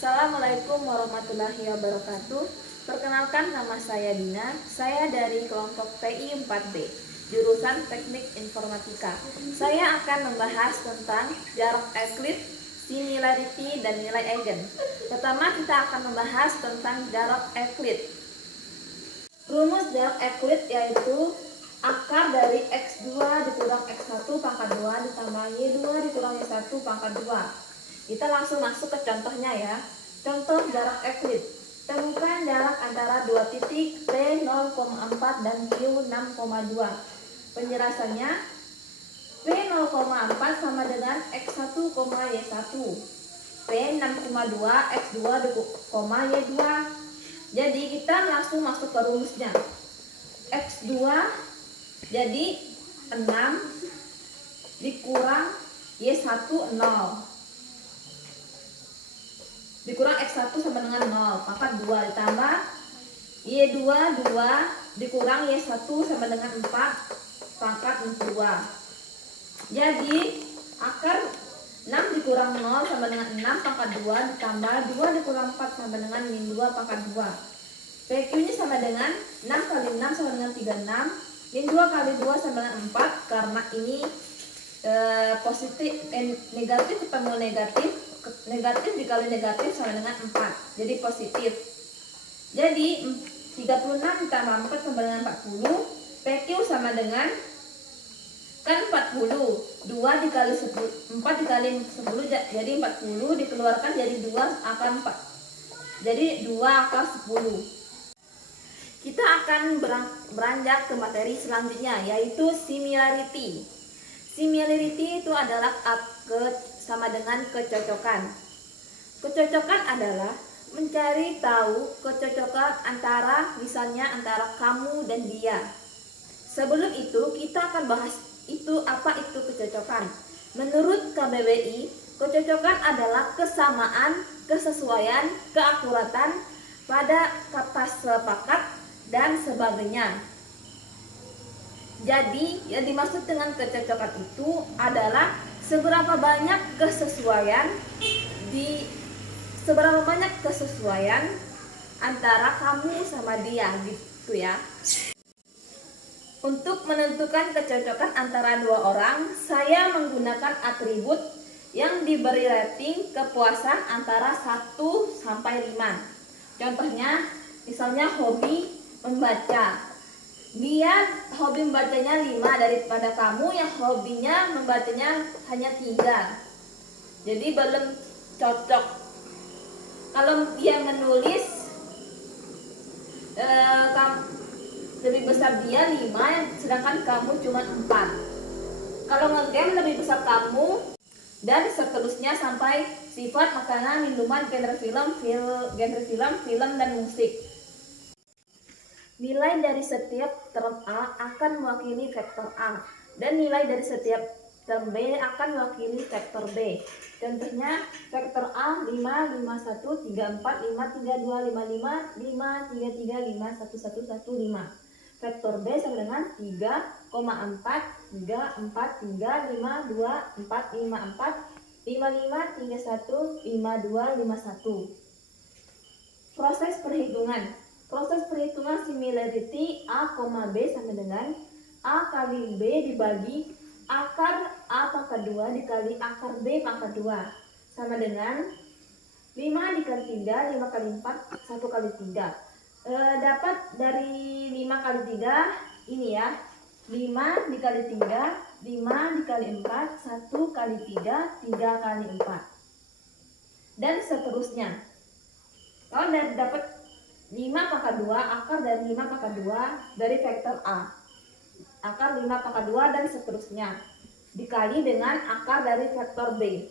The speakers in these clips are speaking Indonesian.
Assalamualaikum warahmatullahi wabarakatuh. Perkenalkan, nama saya Dina. Saya dari kelompok TI 4B, jurusan Teknik Informatika. Saya akan membahas tentang jarak Euclid, similarity, dan nilai eigen. Pertama, kita akan membahas tentang jarak Euclid. Rumus jarak Euclid yaitu akar dari X2 dikurang X1 pangkat 2 ditambah Y2 dikurang Y1 pangkat 2. Kita langsung masuk ke contohnya ya. Contoh jarak Euclid. Temukan jarak antara dua titik P 0,4 dan Q 6,2. Penjelasannya, P 0,4 sama dengan X1, Y1. P 6,2 X2, Y2. Jadi kita langsung masuk ke rumusnya. X2 jadi 6 dikurang Y1 0 dikurang X1 sama dengan 0 pangkat 2 ditambah Y2 2 dikurang Y1 sama dengan 4 pangkat 2. Jadi akar 6 dikurang 0 sama dengan 6 pangkat 2 ditambah 2 dikurang 4 sama dengan min 2 pangkat 2. PQ nya sama dengan 6 kali 6 sama dengan 36, min 2 kali 2 sama dengan 4. Karena ini negatif ketemu negatif dikali negatif sama dengan 4, jadi positif. Jadi 36 ditambah 4 sama dengan 40. PQ sama dengan kan 40, 2 dikali 10, 4 dikali 10 jadi 40, dikeluarkan jadi 2 akar 4, jadi 2 akar 10. Kita akan beranjak ke materi selanjutnya, yaitu similarity. Similarity itu adalah sama dengan kecocokan. Kecocokan adalah mencari tahu kecocokan antara, misalnya antara kamu dan dia. Sebelum itu kita akan bahas apa itu kecocokan. Menurut KBBI, kecocokan adalah kesamaan, kesesuaian, keakuratan pada kata sepakat dan sebagainya. Jadi yang dimaksud dengan kecocokan itu adalah seberapa banyak kesesuaian antara kamu sama dia gitu ya. Untuk menentukan kecocokan antara dua orang, saya menggunakan atribut yang diberi rating kepuasan antara 1 sampai 5. Contohnya, misalnya hobi membaca. Dia hobi membacanya 5 daripada kamu yang hobinya membacanya hanya 3. Jadi belum cocok. Kalau dia menulis lebih besar dia 5, sedangkan kamu cuma 4. Kalau ngegame lebih besar kamu, dan seterusnya sampai sifat, makanan, minuman, genre film, dan musik. Nilai dari setiap term A akan mewakili vektor A, dan nilai dari setiap term B akan mewakili vektor B. Contohnya, vektor A 5, 5, 1, 3, 4, 5, 3, 2, 5, 5, 5, 3, 3, 5, 1, 1, 1, 5. Vektor B sama dengan 3, 4, 3, 4, 3, 5, 2, 4, 5, 4, 5, 5, 3, 1, 5, 2, 5, 1. Proses perhitungan. Proses perhitungan similarity A, B sama dengan A kali B dibagi akar A pangkat 2 dikali akar B pangkat 2 sama dengan 5 dikali 3, 5 kali 4, 1 kali 3. Dapat dari 5 kali 3 ini ya, 5 dikali 3, 5 dikali 4, 1 kali 3, 3 kali 4. Dan seterusnya. Kalau dapat 5 pangkat 2, akar dari 5 pangkat 2 dari vektor A. Akar 5 pangkat 2 dan seterusnya. Dikali dengan akar dari vektor B.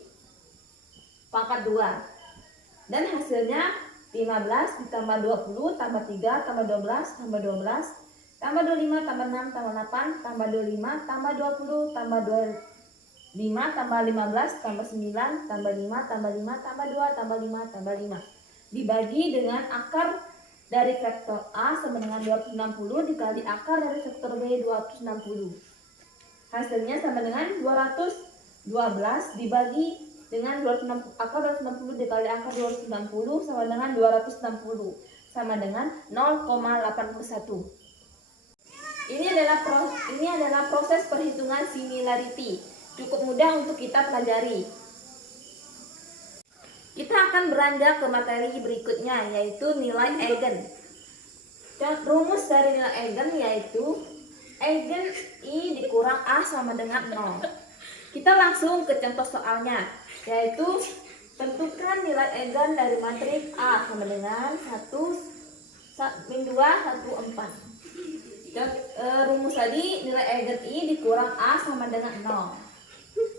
Pangkat 2. Dan hasilnya 15 ditambah 20 tambah 3 tambah 12 tambah 12 tambah 25 tambah 6 tambah 8 tambah 25 tambah 20 tambah 25 tambah 15 tambah 9 tambah 5 tambah 5 tambah 2 tambah 5 tambah 5. Dibagi dengan akar dari vektor A sama dengan 260 dikali akar dari vektor B 260. Hasilnya sama dengan 212 dibagi dengan 260. Akar 260 dikali akar 260 sama dengan 260, sama dengan 0,81. Ini adalah proses perhitungan similarity. Cukup mudah untuk kita pelajari. Kita akan beranjak ke materi berikutnya, yaitu nilai eigen. Rumus dari nilai eigen yaitu eigen I dikurang A sama dengan 0. Kita langsung ke contoh soalnya, yaitu tentukan nilai eigen dari matriks A sama dengan 1, min 2, 1, 4. Rumus tadi nilai eigen I dikurang A sama dengan 0.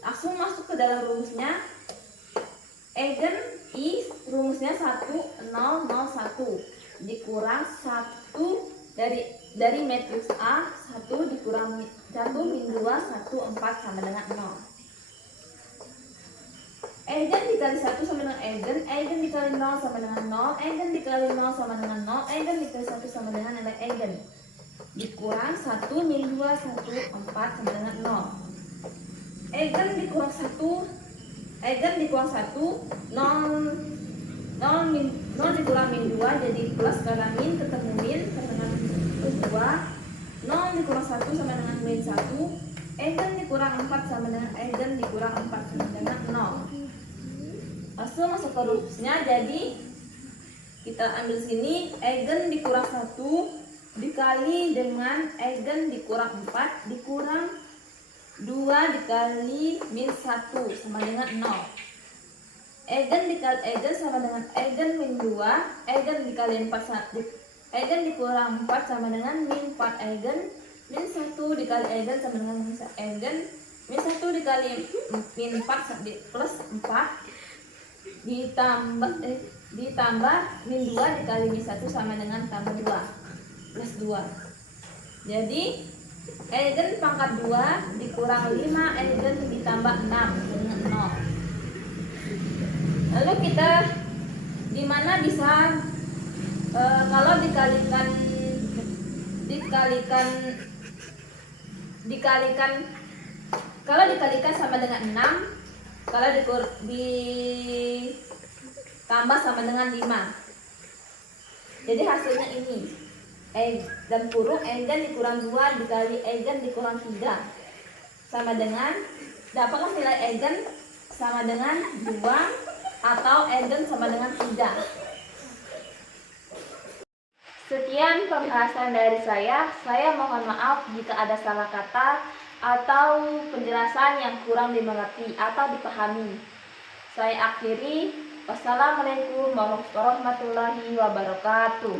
Langsung masuk ke dalam rumusnya. Eigen I rumusnya 1, 0, 0, 1 dikurang 1 dari matriks A, 1 dikurang 1, min 2, 1, 4 sama dengan 0. Eigen dikali 1 sama dengan eigen dikali 0 sama dengan 0, eigen dikali 0 sama dengan 0, eigen dikali 1 sama dengan nilai eigen. Dikurang 1, min 2, 1, 4 sama dengan 0. Eigen dikurang 1, 0 dikurang min 2 jadi plus karena min ketemu min karena plus 2, 0 dikurang 1 sama dengan min 1, eigen dikurang 4 sama dengan eigen dikurang 4 sama dengan 0. Langsung masuk ke rumusnya, jadi kita ambil sini eigen dikurang 1 dikali dengan eigen dikurang 4 dikurang 2 dikali min 1 sama dengan 0. Eigen dikali eigen sama dengan eigen min 2, eigen dikali 4, eigen dikurang 4 sama dengan min 4 eigen, min 1 dikali eigen sama dengan min 1 eigen, min 1 dikali min 4 plus 4 ditambah min 2 dikali min 1 sama dengan tambah 2 plus 2. Jadi eigen pangkat 2 dikurang 5 eigen ditambah 6 dengan 0. Lalu kita dimana bisa kalau dikalikan kalau dikalikan sama dengan 6, kalau ditambah sama dengan 5. Jadi hasilnya ini. Dan kurung eigen dikurang 2 dikali eigen dikurang 3 sama dengan, dapatlah nilai eigen sama dengan 2 atau eigen sama dengan 3. Sekian pembahasan dari saya mohon maaf jika ada salah kata atau penjelasan yang kurang dimengerti atau dipahami. Saya akhiri, wassalamualaikum warahmatullahi wabarakatuh.